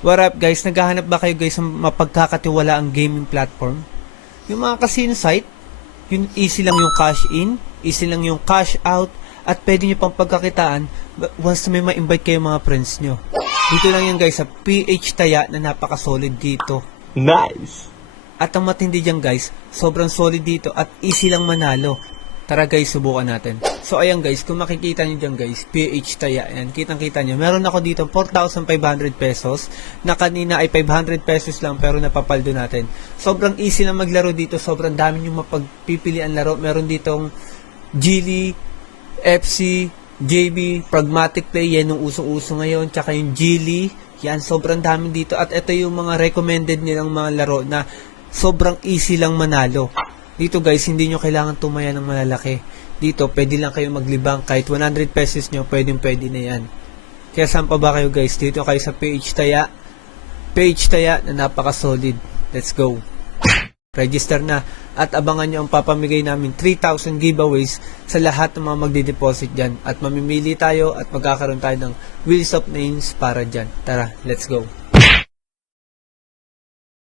What up guys? Naghahanap ba kayo guys ng mapagkakatiwalaang gaming platform? Yung mga casino site, yung easy lang yung cash in, easy lang yung cash out, at pwede nyo pang pagkakitaan once na may ma-invite kayo mga friends nyo. Dito lang yan guys sa PH Taya na napaka-solid dito. Nice! At ang matindi dyan guys, sobrang solid dito at easy lang manalo. Tara guys, subukan natin. So ayan guys, kung makikita nyo dyan guys, PH Taya, yan, kitang-kita nyo. Meron ako dito 4,500 pesos, na kanina ay 500 pesos lang pero napapaldo natin. Sobrang easy lang maglaro dito, sobrang dami nyo mapagpipilian laro. Meron ditong Geely, FC, JB, Pragmatic Play, yan yung uso-uso ngayon, tsaka yung Geely, yan, sobrang dami dito. At ito yung mga recommended nilang mga laro na sobrang easy lang manalo. Dito guys, hindi nyo kailangan tumaya ng malalaki. Dito, pwede lang kayo maglibang. Kahit 100 pesos nyo, pwede na yan. Kaya saan pa ba kayo guys? Dito kayo sa PH Taya. PH Taya na napaka-solid. Let's go. Register na. At abangan nyo ang papamigay namin 3,000 giveaways sa lahat ng mga magdi-deposit dyan. At mamimili tayo at magkakaroon tayo ng Wheels of Names para dyan. Tara, let's go.